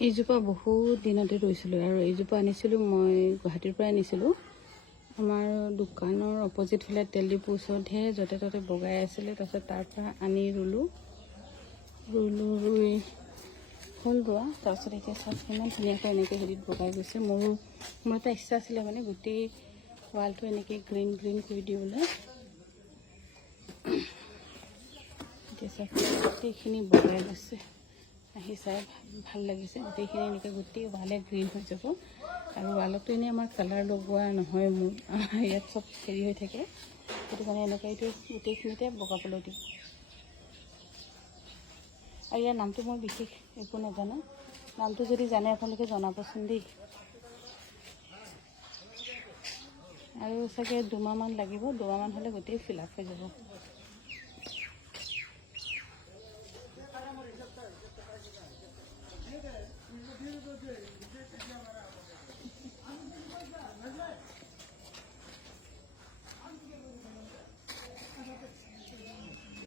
এইজোপা বহুত দিনতে ৰুইছিলোঁ আৰু এইজোপা আনিছিলোঁ মই গুৱাহাটীৰ পৰা আনিছিলোঁ। আমাৰ দোকানৰ অপজিট ফালে তেল ডিপুৰ ওচৰতহে য'তে ত'তে বগাই আছিলে। তাৰপিছত তাৰ পৰা আনি ৰুই হ'ল ৰোৱা। তাৰপিছত এতিয়া চাওক ইমান ধুনীয়াকৈ এনেকৈ হেৰিত বগাই গৈছে। মোৰ এটা ইচ্ছা আছিলে মানে গোটেই ৱালটো এনেকৈ গ্ৰীণ কৰি দিবলৈ। এতিয়া চাওক গোটেইখিনি বগাই গৈছে। আহি চাই ভাল লাগিছে। গোটেইখিনি এনেকৈ গোটেই ৱালে গ্ৰীণ হৈ যাব। আৰু ৱালতো এনেই আমাৰ কালাৰ লগোৱা নহয়, মোৰ ইয়াত চব হেৰি হৈ থাকে। সেইটো কাৰণে এনেকৈ এইটো গোটেইখিনিতে বগাবলৈ দিম। আৰু ইয়াৰ নামটো মই বিশেষ একো নাজানো। নামটো যদি জানে আপোনালোকে জনাবচোন দেই। আৰু চাগে 2 মাহমান লাগিব। 2 মাহমান হ'লে গোটেই ফিল আপ হৈ যাব।